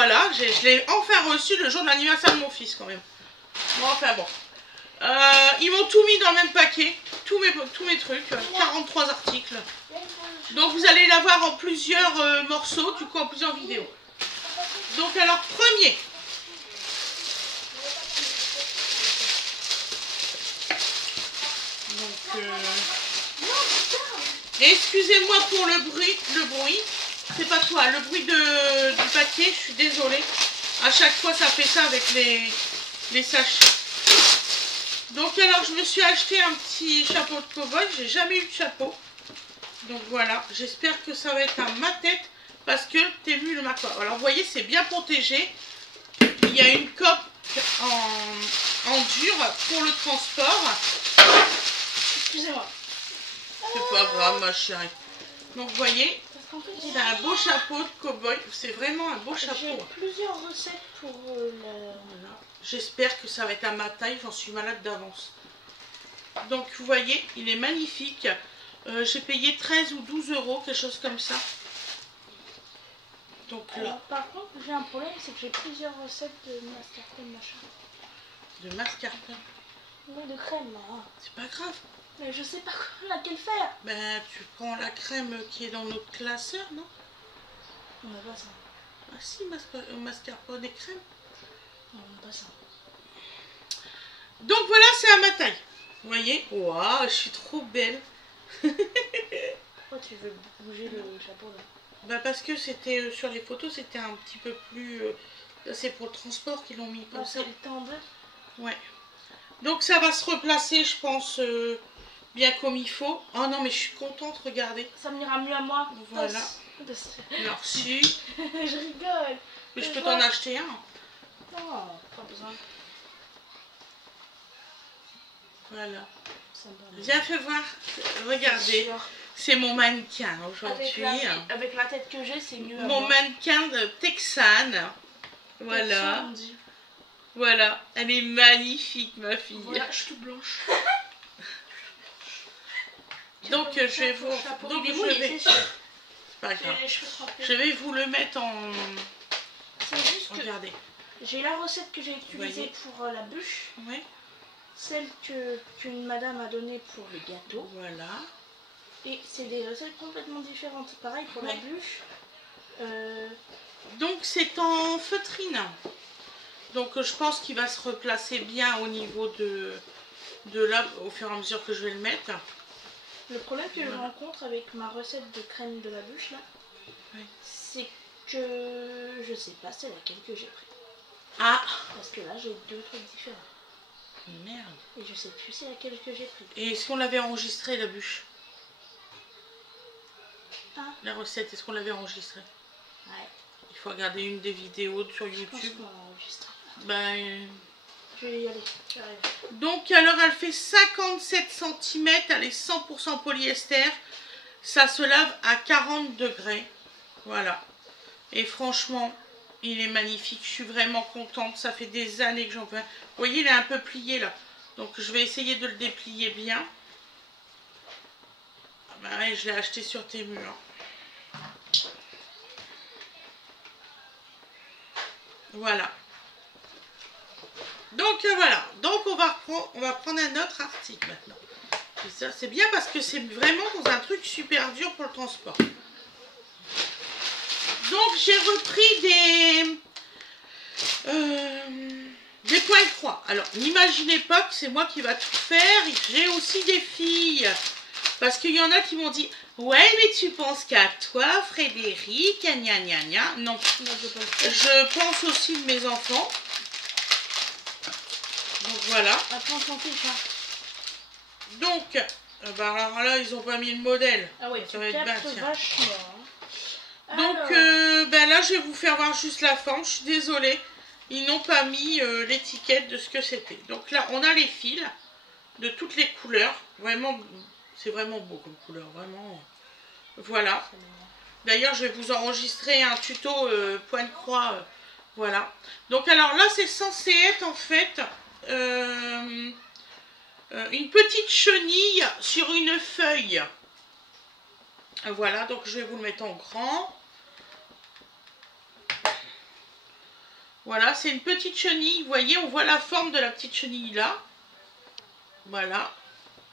voilà, je l'ai enfin reçu le jour de l'anniversaire de mon fils quand même. Bon, enfin bon. Ils m'ont tout mis dans le même paquet, tous mes trucs, 43 articles. Donc vous allez l'avoir en plusieurs morceaux, du coup en plusieurs vidéos. Donc alors, premier. Donc, excusez-moi pour le bruit, c'est pas toi, le bruit du paquet, je suis désolée. À chaque fois ça fait ça avec les sachets. Donc alors je me suis acheté un petit chapeau de cow-boy, j'ai jamais eu de chapeau. Donc voilà, j'espère que ça va être à ma tête parce que t'as vu le macro. Alors vous voyez, c'est bien protégé. Il y a une coque en dur pour le transport. Excusez-moi. C'est pas grave ma chérie. Donc vous voyez, c'est un beau chapeau de cow-boy. C'est vraiment un beau chapeau. J'ai plusieurs recettes pour Voilà. J'espère que ça va être à ma taille, j'en suis malade d'avance. Donc vous voyez, il est magnifique. J'ai payé 13 ou 12 euros, quelque chose comme ça. Donc là. Par contre, j'ai un problème, c'est que j'ai plusieurs recettes de mascarpone machin. De mascarpone. Oui, de crème là. C'est pas grave. Mais je sais pas laquelle faire. Ben tu prends la crème qui est dans notre classeur, non? On n'a pas ça. Ah si, mascarpone et crème. Non, on n'a pas ça. Donc voilà, c'est à ma taille. Vous voyez? Waouh, je suis trop belle. Pourquoi tu veux bouger le chapeau là? Bah parce que c'était sur les photos, c'était un petit peu plus... c'est pour le transport qu'ils l'ont mis comme ça. C'est le temps en bleu. Ouais. Donc ça va se replacer, je pense, bien comme il faut. Oh non, mais je suis contente, regardez. Ça m'ira mieux à moi. Voilà. Merci. Je rigole. Mais je peux t'en acheter un. Non, pas besoin. Voilà. Ça me va. Viens, fais voir. Regardez. C'est mon mannequin aujourd'hui. Avec la tête que j'ai, c'est mieux. Mon mannequin de Texane. Voilà. Voilà. Elle est magnifique, ma fille. Voilà, je suis toute blanche. Donc je vais vous... Donc je vais... C'est pas grave. Je vais vous le mettre en... C'est juste que... Regardez. J'ai la recette que j'ai utilisée pour la bûche. Oui. Celle qu'une madame a donnée pour le gâteau. Voilà. Et c'est des recettes complètement différentes. Pareil pour la bûche. Donc c'est en feutrine. Donc je pense qu'il va se replacer bien au niveau de là, au fur et à mesure que je vais le mettre. Le problème que je rencontre avec ma recette de crème de la bûche là, c'est que je sais pas c'est laquelle que j'ai pris. Ah. Parce que là j'ai deux trucs différents. Merde. Et je sais plus c'est laquelle que j'ai pris. Et est-ce qu'on l'avait enregistré la bûche? Ah. La recette, est-ce qu'on l'avait enregistrée? Ouais. Il faut regarder une des vidéos sur YouTube. Ben... Je vais y aller, j'arrive. Donc alors elle fait 57 cm, elle est 100% polyester. Ça se lave à 40 degrés. Voilà. Et franchement, il est magnifique. Je suis vraiment contente. Ça fait des années que j'en fais. Vous voyez, il est un peu plié là. Donc je vais essayer de le déplier bien. Ah ben ouais, je l'ai acheté sur Temu. Voilà. Donc voilà. Donc on va prendre un autre article maintenant. C'est bien parce que c'est vraiment dans un truc super dur pour le transport. Donc j'ai repris des points de croix. Alors n'imaginez pas que c'est moi qui va tout faire. J'ai aussi des filles. Parce qu'il y en a qui m'ont dit « Ouais, mais tu penses qu'à toi, Frédéric, gna gna gna. » Non, je pense aussi de mes enfants. Donc voilà. Après on s'en fiche. Donc, bah alors là, ils n'ont pas mis le modèle. Ah oui, ça va être bien, tiens. Donc, ben là, je vais vous faire voir juste la forme. Je suis désolée. Ils n'ont pas mis l'étiquette de ce que c'était. Donc là, on a les fils de toutes les couleurs. Vraiment, c'est vraiment beau comme couleur. Vraiment. Voilà. D'ailleurs, je vais vous enregistrer un tuto point de croix. Voilà. Donc alors là, c'est censé être en fait une petite chenille sur une feuille. Voilà. Donc je vais vous le mettre en grand. Voilà, c'est une petite chenille. Vous voyez, on voit la forme de la petite chenille là. Voilà.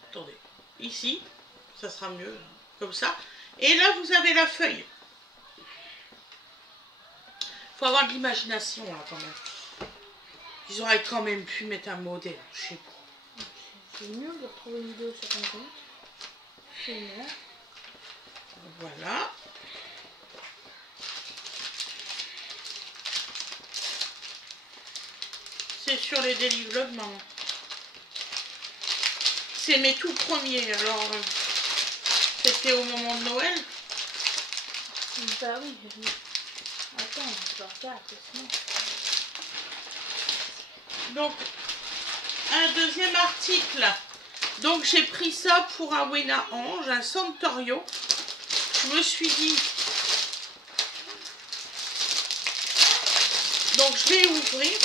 Attendez. Ici, ça sera mieux. Comme ça. Et là, vous avez la feuille. Faut avoir de l'imagination là quand même. Ils auraient quand même pu mettre un modèle. Je sais pas. C'est mieux de retrouver une vidéo sur ton compte. C'est mieux. Voilà. C'est sur les daily vlogs, maman. C'est mes tout premiers. Alors, c'était au moment de Noël. Bah oui. Attends, je dois regarder, sinon. Donc, un deuxième article. Donc, j'ai pris ça pour un Wena Ange, un Santorio. Je me suis dit... Donc, je vais ouvrir.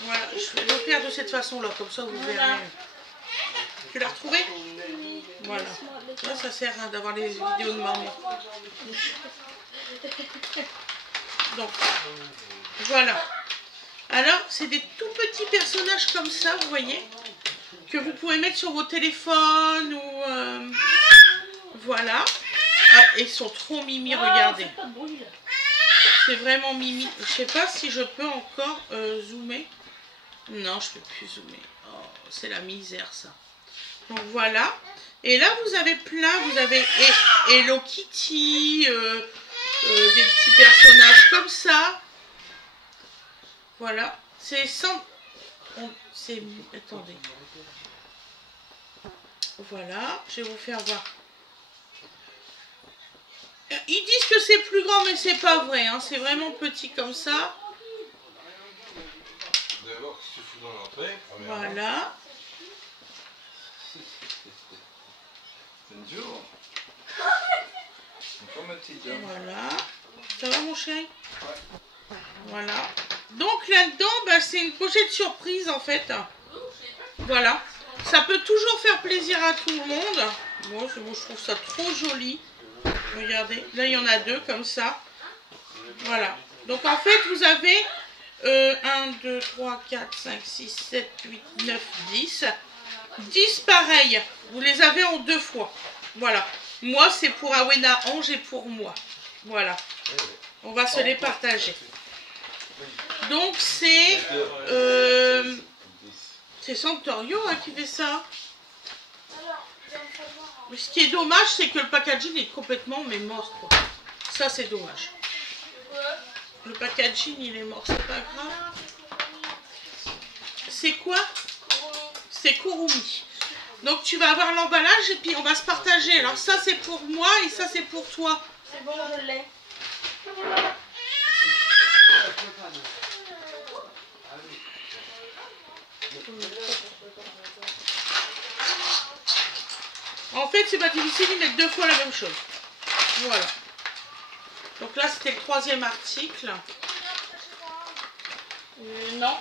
Voilà, je vais le faire de cette façon-là, comme ça vous verrez. Tu l'as retrouvé? Oui. Voilà. Là, ça sert à d'avoir les vidéos de maman. Donc, voilà. Alors, c'est des tout petits personnages comme ça, vous voyez, que vous pouvez mettre sur vos téléphones ou... voilà. Ah, ils sont trop mimi, regardez. C'est vraiment mimi. Je sais pas si je peux encore zoomer. Non, je peux plus zoomer. Oh, c'est la misère, ça. Donc, voilà. Et là, vous avez plein. Vous avez Hello Kitty, des petits personnages comme ça. Voilà. C'est sans... Attendez. Voilà. Je vais vous faire voir. Ils disent que c'est plus grand, mais c'est pas vrai. Hein. C'est vraiment petit comme ça. Voilà. Voilà. Ça va, mon chéri? Voilà. Donc là-dedans, bah, c'est une pochette surprise en fait. Voilà. Ça peut toujours faire plaisir à tout le monde. Moi, je trouve ça trop joli. Regardez. Là, il y en a deux comme ça. Voilà. Donc en fait, vous avez 1, 2, 3, 4, 5, 6, 7, 8, 9, 10. 10 pareils. Vous les avez en 2 fois. Voilà. Moi, c'est pour Awena Ange et pour moi. Voilà. On va se les partager. Donc, c'est Santorio hein, qui fait ça. Mais ce qui est dommage, c'est que le packaging est complètement mort. Quoi. Ça, c'est dommage. Le packaging, il est mort. C'est pas grave. C'est quoi? C'est Kurumi. Donc, tu vas avoir l'emballage et puis on va se partager. Alors, ça, c'est pour moi et ça, c'est pour toi. C'est bon, je l'ai. En fait, c'est pas difficile, ils mettent 2 fois la même chose. Voilà. Donc là, c'était le 3e article. Non.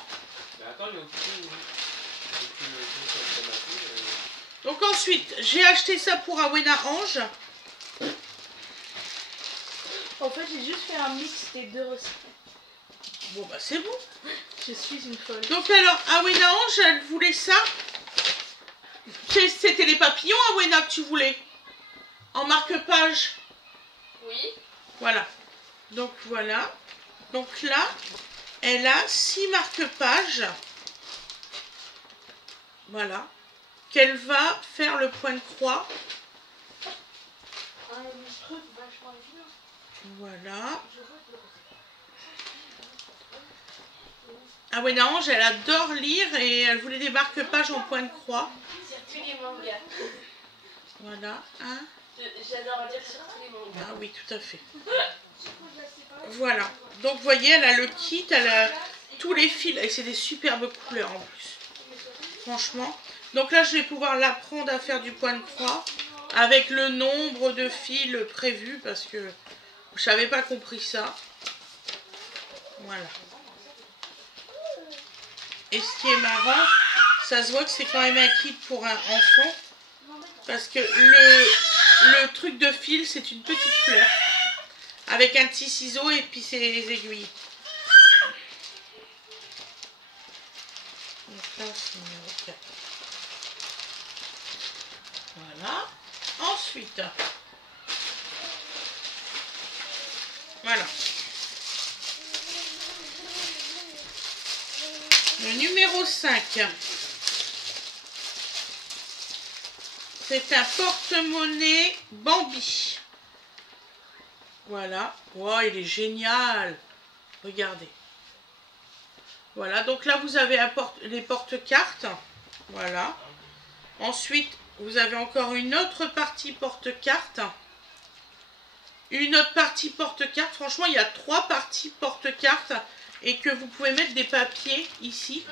Donc ensuite, j'ai acheté ça pour Awena Ange. En fait, j'ai juste fait un mix des 2 recettes. Bon, bah c'est bon. Je suis une folle. Donc alors, Awena Ange, elle voulait ça. C'était les papillons, Awena, que tu voulais. En marque-page. Oui. Voilà. Donc voilà. Donc là, elle a 6 marque-pages. Voilà. Qu'elle va faire le point de croix. Voilà. Awena Ange, elle adore lire et elle voulait des marque-pages en point de croix. Sur tous les mangas. Voilà. Hein? J'adore lire sur tous les mangas. Ah oui, tout à fait. Voilà. Donc, vous voyez, elle a le kit, elle a tous les fils. Et c'est des superbes couleurs en plus. Franchement. Donc là, je vais pouvoir l'apprendre à faire du point de croix avec le nombre de fils prévus parce que je n'avais pas compris ça. Voilà. Et ce qui est marrant, ça se voit que c'est quand même un kit pour un enfant. Parce que le truc de fil, c'est une petite fleur. Avec un petit ciseau et puis ses aiguilles. Donc là, c'est numéro 4. Voilà. Ensuite, voilà. Le numéro 5. C'est un porte-monnaie Bambi. Voilà. Wow, il est génial. Regardez. Voilà. Donc là, vous avez les porte-cartes. Voilà. Ensuite, vous avez encore une autre partie porte-cartes. Une autre partie porte-cartes. Franchement, il y a 3 parties porte-cartes. Et que vous pouvez mettre des papiers ici.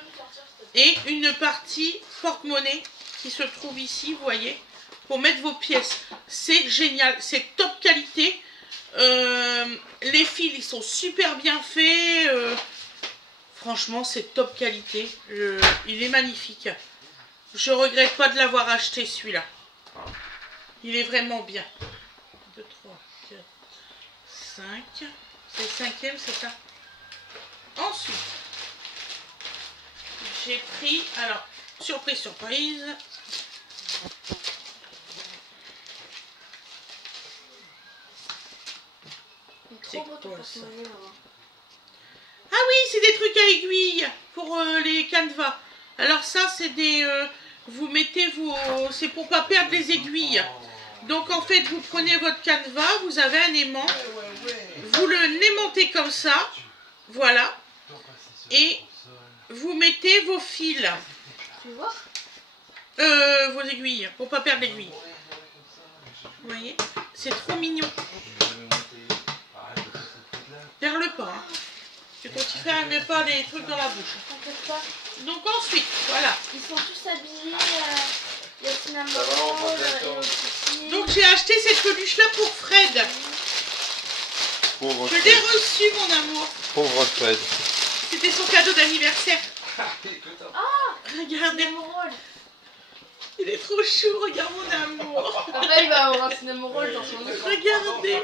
Et une partie porte-monnaie qui se trouve ici, vous voyez. Pour mettre vos pièces. C'est génial. C'est top qualité. Les fils, ils sont super bien faits. Franchement, c'est top qualité. Il est magnifique. Je regrette pas de l'avoir acheté, celui-là. Il est vraiment bien. 2, 3, 4, 5. C'est le 5e, c'est ça? Ensuite, j'ai pris... Alors, surprise, surprise. C'est quoi ça? Ah oui, c'est des trucs à aiguilles pour les canevas. Alors ça, c'est des... vous mettez vos... C'est pour pas perdre les aiguilles. Donc en fait, vous prenez votre canevas, vous avez un aimant. Vous le aimantez comme ça. Voilà. Et vous mettez vos fils. Tu vois? Vos aiguilles, pour pas perdre l'aiguille. Vous voyez? C'est trop mignon. Perle pas. Hein. Tu continues, mets pas les trucs dans la bouche. T'inquiète pas. Donc ensuite, voilà. Ils sont tous habillés. Il y a Cinnamon Roll et aussi. Donc j'ai acheté cette peluche-là pour Fred. Pauvre Je l'ai reçu, mon amour. Pauvre Fred. C'était son cadeau d'anniversaire. Ah, Regardez. Cinnamon Roll. Il est trop chou, regarde mon amour. Après, il va avoir un Cinnamon Roll dans son autre. Regardez.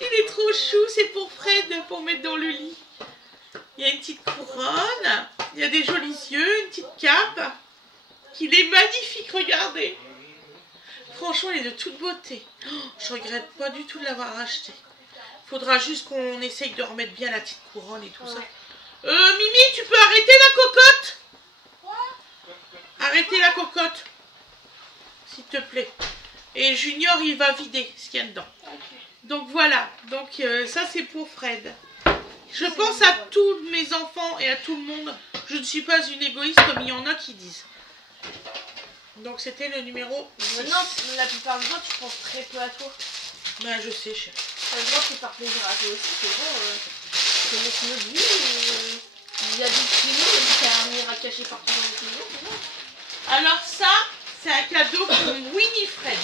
Il est trop chou, c'est pour Fred, pour mettre dans le lit. Il y a une petite couronne, il y a des jolis yeux, une petite cape. Il est magnifique, regardez. Franchement, il est de toute beauté. Oh, je regrette pas du tout de l'avoir acheté. Faudra juste qu'on essaye de remettre bien la petite couronne et tout ça. Mimi, tu peux arrêter la cocotte? Arrêtez la cocotte. S'il te plaît. Et Junior, il va vider ce qu'il y a dedans. Donc voilà. Donc ça, c'est pour Fred. Je pense à tous mes enfants et à tout le monde. Je ne suis pas une égoïste comme il y en a qui disent. Donc c'était le numéro 6. Non, la plupart du temps, tu penses très peu à toi. Ben je sais, chérie. Ça veut dire que c'est par plaisir à toi aussi, c'est bon. C'est notre vie. Il y a des kilos, il y a un miracle caché partout dans les kilos, c'est bon. Alors ça, c'est un cadeau pour Winifred.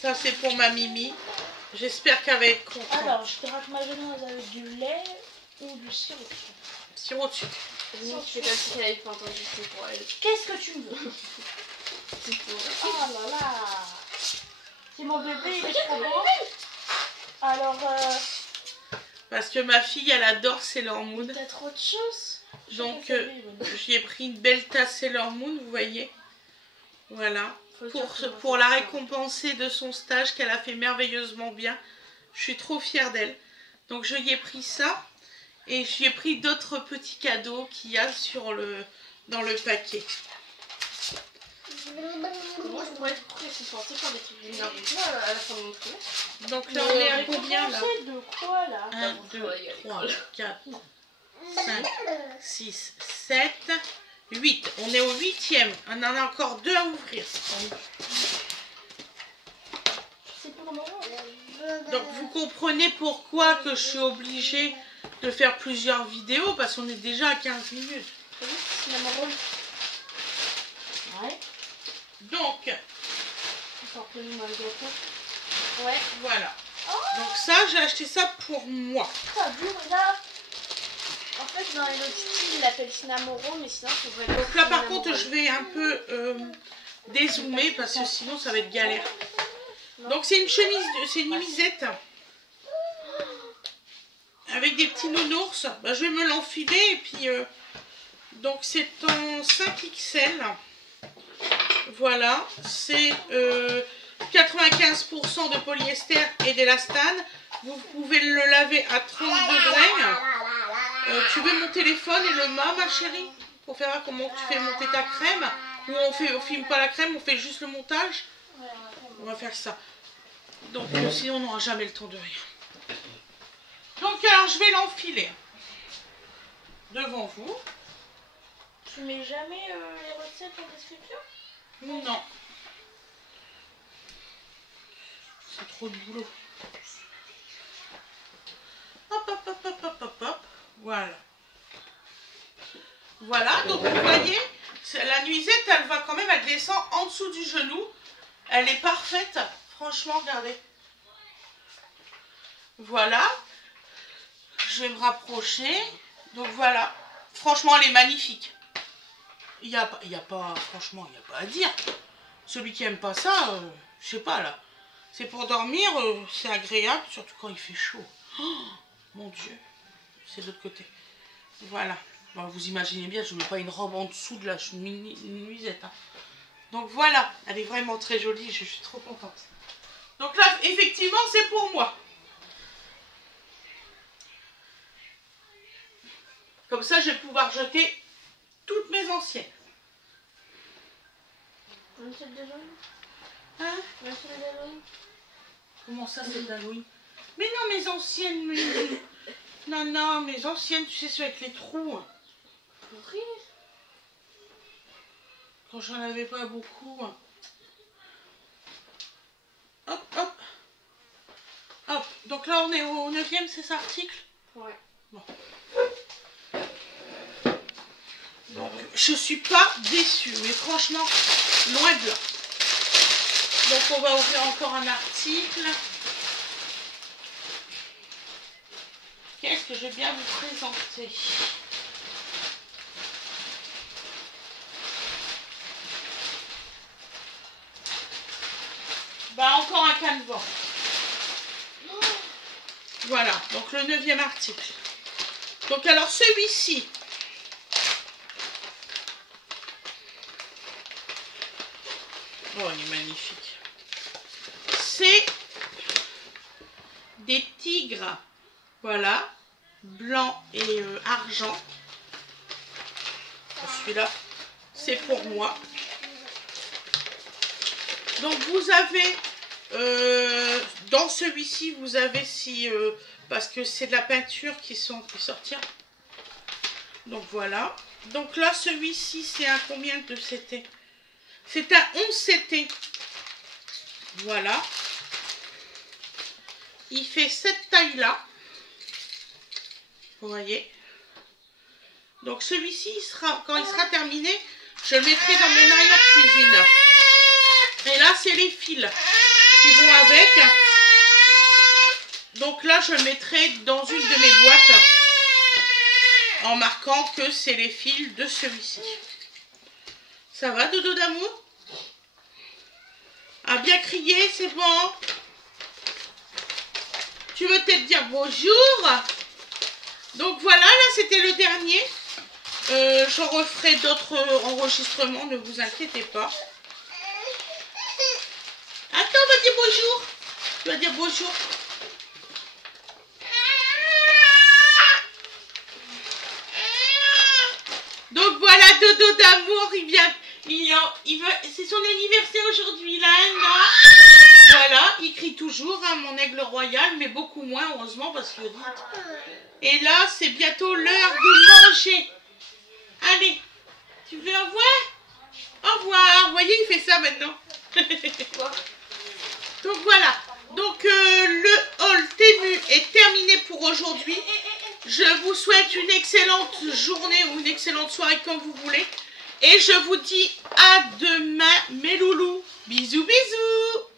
Ça c'est pour ma Mimi. J'espère qu'elle va être contente. Alors, je te rate ma genoise avec du lait ou du sirop. Sirop dessus. Je fais comme si elle n'avait pas entendu, c'est pour elle. Qu'est-ce que tu veux? C'est pour elle. Oh là là. C'est mon bébé, il est trop beau. Alors, Parce que ma fille, elle adore Sailor Moon. t'as trop de chance. Donc, j'y ai pris une belle tasse Sailor Moon, vous voyez. Voilà. Pour la récompenser de son stage qu'elle a fait merveilleusement bien. Je suis trop fière d'elle. Donc, je y ai pris ça. Et j'y ai pris d'autres petits cadeaux qu'il y a dans le paquet. Moi, je pourrais être récompensée par des trucs d'énergie à la fin de mon trimestre. Donc là, on est à combien là? De quoi là? 1, 2, 3, 4, 5, 6, 7, 8. On est au 8e. On en a encore 2 à ouvrir. C'est pour le moment. Donc vous comprenez pourquoi que je suis obligée de faire plusieurs vidéos parce qu'on est déjà à 15 minutes. Cinnamon roll. Ouais. Donc, Ouais. voilà. Donc ça, j'ai acheté ça pour moi. Ça dure là. En fait, dans les autres styles, ils l'appellent Cinnamoro, mais sinon, ça va être. Donc là, par contre, je vais un peu dézoomer parce que sinon, ça va être galère. Donc c'est une chemise, c'est une nuisette avec des petits nounours. Bah, je vais me l'enfiler et puis donc c'est en 5XL. Voilà, c'est 95% de polyester et d'élastane. Vous pouvez le laver à 30 degrés. Tu veux mon téléphone et le mât, ma chérie, pour faire comment tu fais monter ta crème. Ou on filme pas la crème, on fait juste le montage. On va faire ça. Donc sinon on n'aura jamais le temps de rien. Donc alors je vais l'enfiler devant vous. Tu mets jamais les recettes en description? Non. C'est trop de boulot. Hop, hop, hop, hop, hop, hop, hop. Voilà. Voilà, donc vous voyez, la nuisette, elle va quand même, elle descend en dessous du genou. Elle est parfaite. Franchement, regardez. Voilà. Je vais me rapprocher. Donc voilà. Franchement, elle est magnifique. Il y a pas, franchement, il n'y a pas à dire. Celui qui aime pas ça, je sais pas là. C'est pour dormir, c'est agréable, surtout quand il fait chaud. Oh, mon Dieu. C'est de l'autre côté. Voilà. Bon, vous imaginez bien, je ne mets pas une robe en dessous de la nuisette. Hein. Donc voilà, elle est vraiment très jolie, je suis trop contente. Donc là, effectivement, c'est pour moi. Comme ça, je vais pouvoir jeter toutes mes anciennes. Même celle d'Halloween? Hein? Même celle d'Halloween? Comment ça, c'est d'Halloween? Mais non, mes anciennes... Non, non, mes anciennes, tu sais, ceux avec les trous. Pourri. Quand j'en avais pas beaucoup. Hop, hop. Hop. Donc là, on est au 9e, c'est ça, article? Ouais. Bon. Donc, je suis pas déçue, mais franchement, loin de là. Donc, on va ouvrir encore un article. Qu'est-ce que je vais bien vous présenter? Bah, encore un canevas. Voilà, donc le 9e article. Donc, alors, celui-ci. Oh, il est magnifique. C'est des tigres. Voilà. Blanc et argent. Celui-là, c'est pour moi. Donc, vous avez... dans celui-ci, vous avez parce que c'est de la peinture qui sortir. Donc, voilà. Donc là, celui-ci, c'est un combien de CT? C'est un 11 CT. Voilà. Il fait cette taille-là. Vous voyez. Donc celui-ci, quand il sera terminé, je le mettrai dans mon arrière-cuisine. Et là, c'est les fils qui vont avec. Donc là, je le mettrai dans une de mes boîtes en marquant que c'est les fils de celui-ci. Ça va, dodo d'amour? Ah, bien crié, c'est bon. Tu veux peut-être dire bonjour? Donc voilà, là c'était le dernier. J'en referai d'autres enregistrements, ne vous inquiétez pas. Attends, on va dire bonjour. Tu vas dire bonjour. Donc voilà, dodo d'amour, c'est son anniversaire aujourd'hui, là, non? Voilà, il crie toujours, hein, mon aigle royal, mais beaucoup moins, heureusement, parce que... Et là, c'est bientôt l'heure de manger. Allez, tu veux au revoir? Au revoir. Vous voyez, il fait ça maintenant. Donc voilà. Donc le haul Temu est terminé pour aujourd'hui. Je vous souhaite une excellente journée ou une excellente soirée comme vous voulez. Et je vous dis à demain, mes loulous. Bisous, bisous.